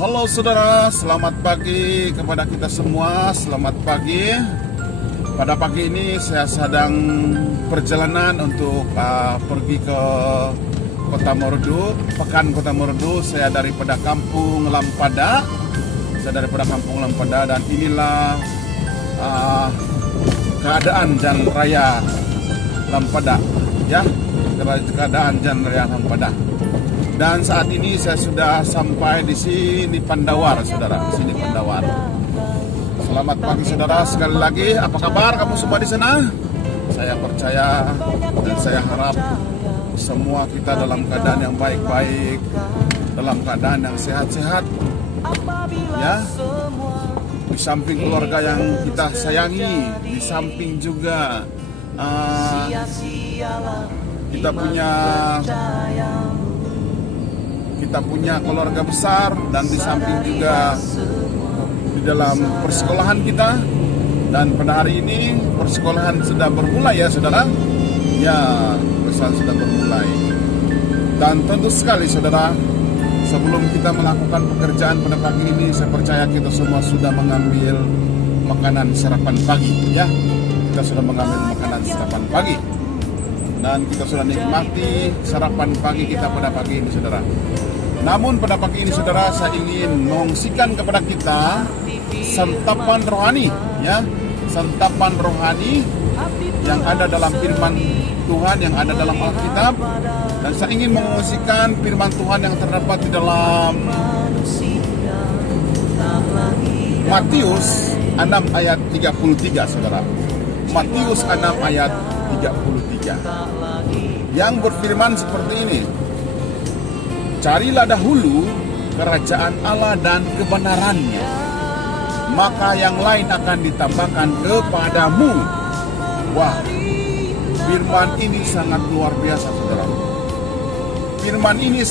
Halo saudara, selamat pagi kepada kita semua. Selamat pagi. Pada pagi ini saya sedang perjalanan untuk pergi ke Kota Mordu, Pekan Kota Mordu. Saya daripada Kampung Lampada. Dan inilah keadaan Jalan Raya Lampada, ya. Keadaan Jalan Raya Lampada. Dan saat ini saya sudah sampai di sini Pandawar, saudara. Di sini Pandawar. Selamat pagi, saudara. Sekali lagi, apa kabar kamu semua di sana? Saya percaya dan saya harap semua kita dalam keadaan yang baik-baik, dalam keadaan yang sehat-sehat, ya. Di samping keluarga yang kita sayangi, di samping juga kita punya keluarga besar, dan di samping juga di dalam persekolahan kita. Dan pada hari ini persekolahan sudah bermulai, ya saudara. Ya, persekolahan sudah bermulai. Dan tentu sekali saudara, sebelum kita melakukan pekerjaan pada pagi ini, saya percaya kita semua sudah mengambil makanan sarapan pagi, ya. Kita sudah mengambil makanan sarapan pagi, dan kita sudah nikmati sarapan pagi kita pada pagi ini, saudara. Namun pada pagi ini, saudara, saya ingin mengungsikan kepada kita santapan rohani, ya, santapan rohani yang ada dalam firman Tuhan, yang ada dalam Alkitab. Dan saya ingin mengungsikan firman Tuhan yang terdapat di dalam Matius 6 ayat 33, saudara. Matius 6 ayat 33 yang berfirman seperti ini: carilah dahulu kerajaan Allah dan kebenarannya, maka yang lain akan ditambahkan kepadamu. Wah, firman ini sangat luar biasa, saudara. Firman ini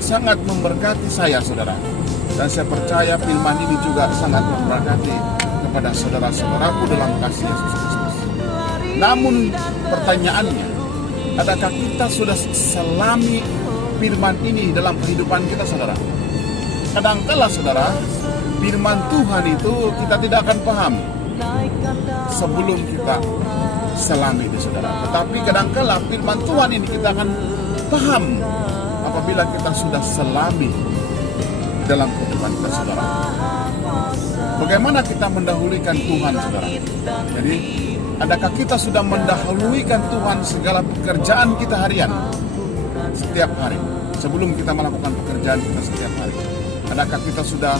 sangat memberkati saya, saudara. Dan saya percaya firman ini juga sangat memberkati kepada saudara-saudaraku dalam kasih Yesus Kristus. Namun pertanyaannya, adakah kita sudah selami firman ini dalam kehidupan kita, saudara? Kadangkala, saudara, firman Tuhan itu kita tidak akan paham sebelum kita selami itu, saudara. Tetapi kadangkala firman Tuhan ini kita akan paham apabila kita sudah selami dalam kehidupan kita, saudara. Bagaimana kita mendahulukan Tuhan, saudara? Jadi, adakah kita sudah mendahulukan Tuhan segala pekerjaan kita harian, setiap hari, sebelum kita melakukan pekerjaan kita setiap hari? Adakah kita sudah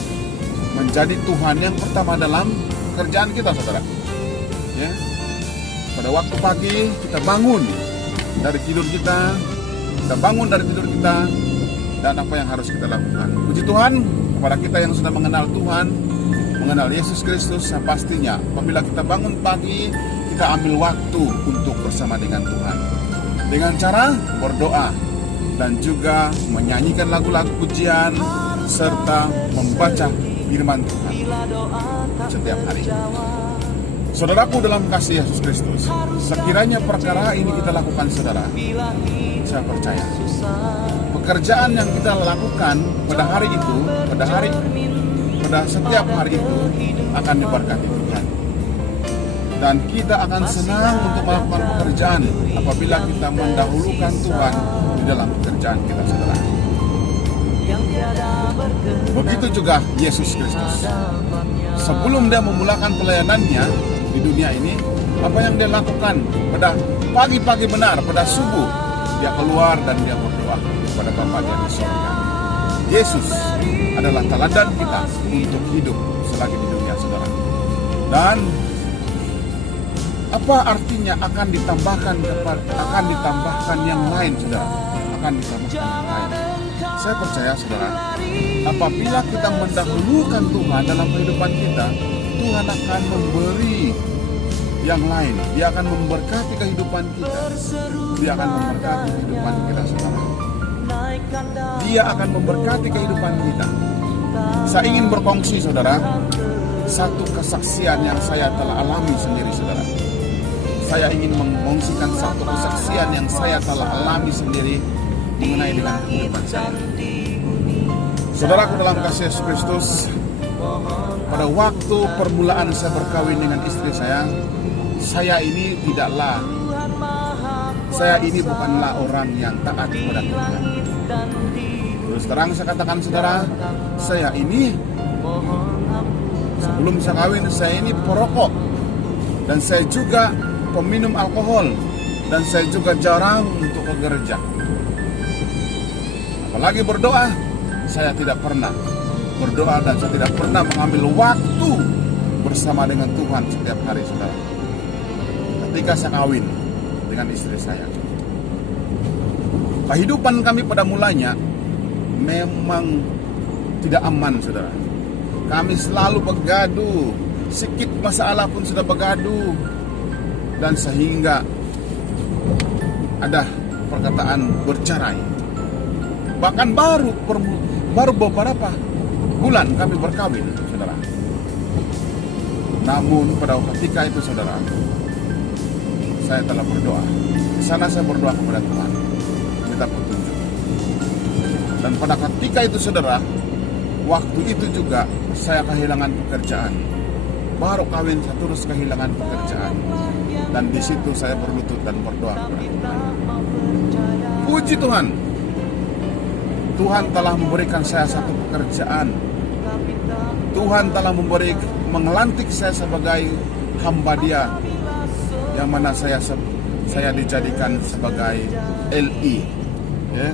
menjadi Tuhan yang pertama dalam pekerjaan kita, saudara? Ya. Pada waktu pagi kita bangun dari tidur kita, dan apa yang harus kita lakukan? Puji Tuhan kepada kita yang sudah mengenal Tuhan, mengenal Yesus Kristus. Pastinya apabila kita bangun pagi, kita ambil waktu untuk bersama dengan Tuhan dengan cara berdoa dan juga menyanyikan lagu-lagu pujian serta membaca firman Tuhan setiap hari. Saudaraku dalam kasih Yesus Kristus, sekiranya perkara ini kita lakukan, saudara, saya percaya pekerjaan yang kita lakukan pada hari itu, pada setiap hari itu akan diberkati Tuhan. Dan kita akan senang untuk melakukan pekerjaan apabila kita mendahulukan Tuhan di dalam pekerjaan kita, saudara. Begitu juga Yesus Kristus. Sebelum dia memulakan pelayanannya di dunia ini, apa yang dia lakukan pada pagi-pagi benar, pada subuh, dia keluar dan dia berdoa kepada Bapa dia di surga. Yesus adalah teladan kita untuk hidup selagi di dunia, saudara. Dan apa artinya akan ditambahkan yang lain, saudara? Akan ditambahkan yang lain. Saya percaya, saudara, apabila kita mendahulukan Tuhan dalam kehidupan kita, Tuhan akan memberi yang lain. Dia akan memberkati kehidupan kita. Dia akan memberkati kehidupan kita, saudara. Dia akan memberkati kehidupan kita. Saya ingin berkongsi, saudara, satu kesaksian yang saya telah alami sendiri, saudara. Saya ingin mengkongsikan satu kesaksian yang saya telah alami sendiri mengenai dengan kehidupan saya. Saudaraku dalam kasih Yesus Kristus, pada waktu permulaan saya berkawin dengan istri saya ini bukanlah orang yang taat kepada Tuhan. Terus terang saya katakan saudara, saya ini sebelum saya kawin, saya ini perokok, dan saya juga peminum alkohol, dan saya juga jarang untuk ke gereja. Apalagi berdoa, saya tidak pernah berdoa, dan saya tidak pernah mengambil waktu bersama dengan Tuhan setiap hari, saudara. Ketika saya kawin dengan istri saya, kehidupan kami pada mulanya memang tidak aman, saudara. Kami selalu bergaduh, sedikit masalah pun sudah bergaduh, dan sehingga ada perkataan bercerai. Bahkan baru beberapa bulan kami berkawin, saudara. Namun pada ketika itu, saudara, saya telah berdoa. Di sana saya berdoa kepada Tuhan, minta petunjuk. Dan pada ketika itu, saudara, waktu itu juga saya kehilangan pekerjaan. Baru kawin saya terus kehilangan pekerjaan. Dan di situ saya berlutut dan berdoa kepada Tuhan. Puji Tuhan, Tuhan telah memberikan saya satu pekerjaan. Tuhan telah mengelantik saya sebagai hamba Dia, yang mana saya dijadikan sebagai LI, ya.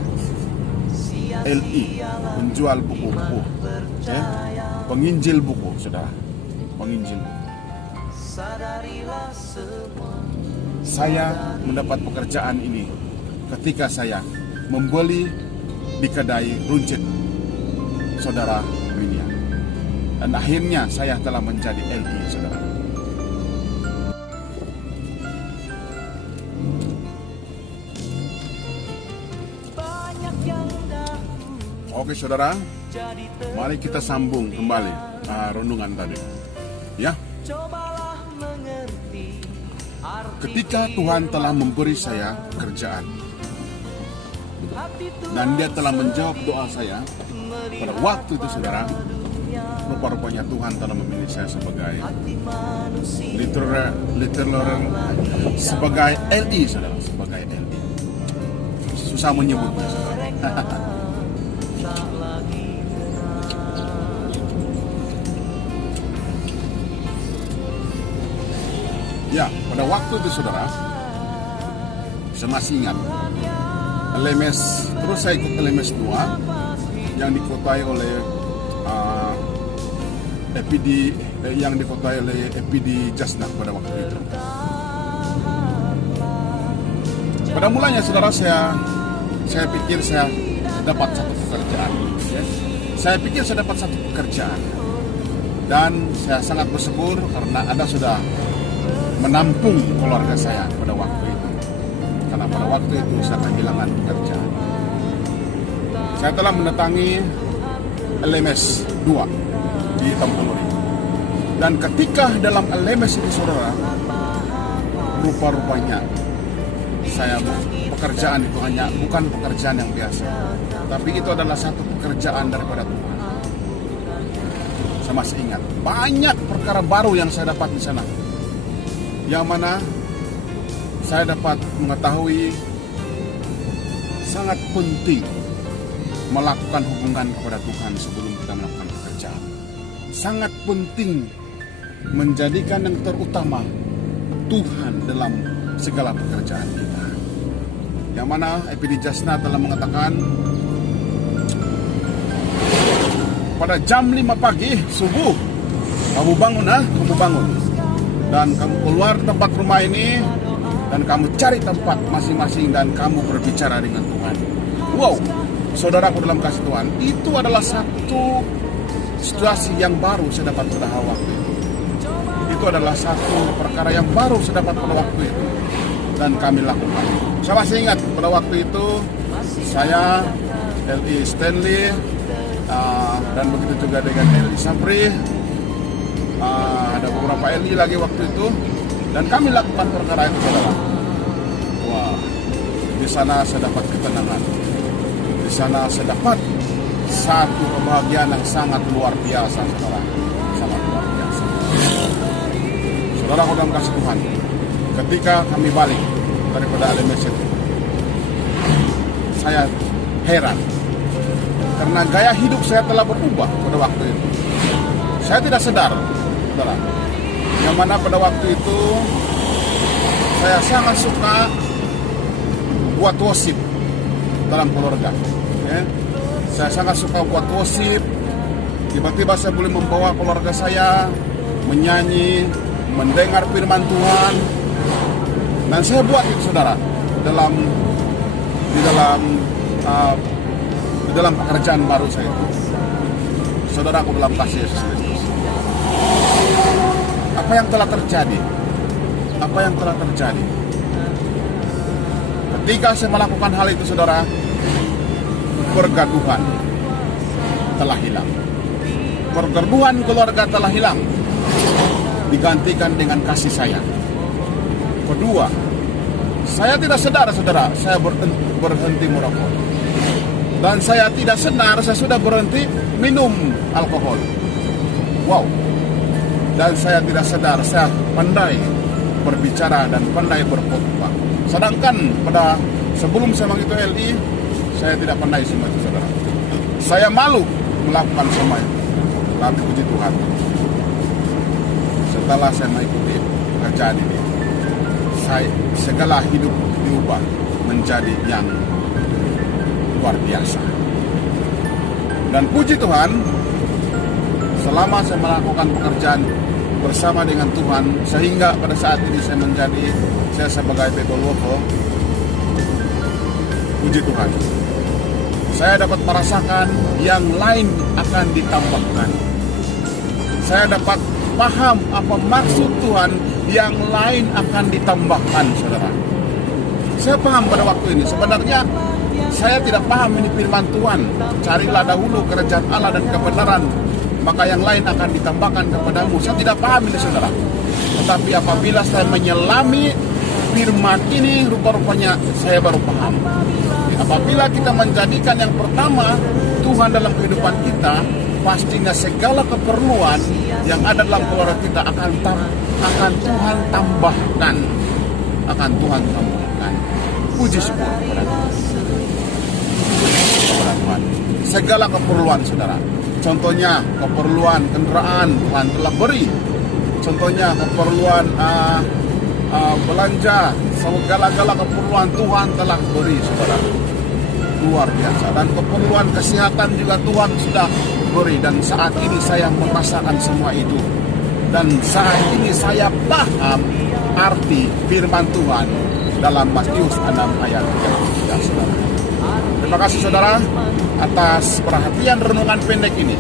LI, penjual buku-buku, ya. Penginjil buku, saudara, penginjil buku. Saya mendapat pekerjaan ini ketika saya membeli di kedai runcit saudara William, dan akhirnya saya telah menjadi LI, saudara. Oke, saudara, mari kita sambung kembali renungan tadi, ya. Ketika Tuhan telah memberi saya pekerjaan dan Dia telah menjawab doa saya, pada waktu itu, saudara, rupa-rupanya Tuhan telah memilih saya sebagai sebagai LI, saudara, sebagai LI. Susah menyebutnya, saudara. Ya, pada waktu itu, saudara, saya masih ingat LMS, terus saya ikut LMS 2 yang dikuasai oleh EPD Jasna pada waktu itu. Pada mulanya, saudara, saya pikir saya dapat satu pekerjaan. Saya pikir saya dapat satu pekerjaan, dan saya sangat bersyukur karena Anda sudah menampung keluarga saya pada waktu itu. Karena pada waktu itu saya kehilangan pekerjaan. Saya telah mendatangi LMS 2 di Tampuluri. Dan ketika dalam LMS itu, saudara, rupa-rupanya pekerjaan itu bukan pekerjaan yang biasa, tapi itu adalah satu pekerjaan daripada Tuhan. Saya masih ingat banyak perkara baru yang saya dapat di sana, yang mana saya dapat mengetahui sangat penting melakukan hubungan kepada Tuhan sebelum kita melakukan pekerjaan. Sangat penting menjadikan yang terutama Tuhan dalam segala pekerjaan kita. Yang mana EPD Jasna telah mengatakan pada jam 5 pagi subuh, kamu bangun, dan kamu keluar tempat rumah ini, dan kamu cari tempat masing-masing, dan kamu berbicara dengan Tuhan. Wow, saudaraku dalam kasih Tuhan, itu adalah satu situasi yang baru saya dapat pada waktu itu. Itu adalah satu perkara yang baru saya dapat pada waktu itu, dan kami lakukan. Saya masih ingat pada waktu itu saya, LI Stanley, dan begitu juga dengan LI Sapri, ada beberapa LI lagi waktu itu, dan kami lakukan perkara itu, saudara. Wah, di sana saya dapat ketenangan, di sana saya dapat satu kebahagiaan yang sangat luar biasa, saudara. Sangat luar biasa. Saudara dalam kasih Tuhan, ketika kami balik daripada LMS itu, saya heran karena gaya hidup saya telah berubah pada waktu itu. Saya tidak sadar, saudara, yang mana pada waktu itu saya sangat suka buat worship dalam keluarga. Ya. Saya sangat suka buat worship. Tiba-tiba saya boleh membawa keluarga saya menyanyi, mendengar firman Tuhan. Dan saya buat itu, saudara, di dalam pekerjaan baru saya itu. Saudaraku dalam kasih Yesus Kristus. Apa yang telah terjadi? Apa yang telah terjadi? Ketika saya melakukan hal itu, saudara, pergaduhan telah hilang. Pergaduhan keluarga telah hilang, digantikan dengan kasih sayang. Kedua, saya tidak sadar, saudara, saya berhenti merokok. Dan saya tidak sadar, saya sudah berhenti minum alkohol. Wow. Dan saya tidak sadar, saya pandai berbicara dan pandai berkhotbah. Sedangkan pada sebelum saya mengikuti LI, saya tidak pandai semua itu, saudara. Saya malu melakukan semua itu. Tapi puji Tuhan, setelah saya mengikuti pekerjaan ini, segala hidup diubah menjadi yang luar biasa. Dan puji Tuhan, selama saya melakukan pekerjaan bersama dengan Tuhan, sehingga pada saat ini saya sebagai people worker, puji Tuhan, saya dapat merasakan yang lain akan ditambahkan. Saya dapat paham apa maksud Tuhan, yang lain akan ditambahkan, saudara. Saya paham pada waktu ini, sebenarnya saya tidak paham ini firman Tuhan. Carilah dahulu kerajaan Allah dan kebenaran, maka yang lain akan ditambahkan kepadamu. Saya tidak paham ini, saudara. Tetapi apabila saya menyelami firman ini, rupa-rupanya saya baru paham. Apabila kita menjadikan yang pertama Tuhan dalam kehidupan kita, pastinya segala keperluan yang ada dalam keluarga kita akan Tuhan tambahkan. Akan Tuhan tambahkan. Puji syukur kepada Tuhan. Segala keperluan, saudara. Contohnya keperluan kendaraan Tuhan telah beri. Contohnya keperluan belanja, segala-gala keperluan Tuhan telah beri, saudara. Luar biasa. Dan keperluan kesehatan juga Tuhan sudah beri. Dan saat ini saya merasakan semua itu. Dan saat ini saya paham arti firman Tuhan dalam Matius 6 ayat 3, saudara. Terima kasih, saudara, atas perhatian renungan pendek ini.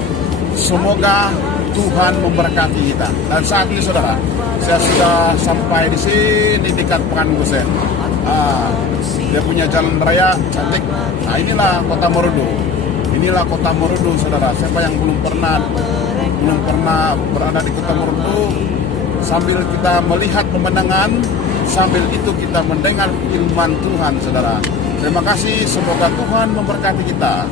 Semoga Tuhan memberkati kita. Dan saat ini, saudara, saya sudah sampai di sini dekat Pekan Gusen. Dia punya jalan raya cantik. Nah, inilah Kota Morodo. Inilah Kota Morodo, saudara. Siapa yang belum pernah berada di Kota Morodo, sambil kita melihat pemandangan, sambil itu kita mendengar firman Tuhan, saudara. Terima kasih. Semoga Tuhan memberkati kita.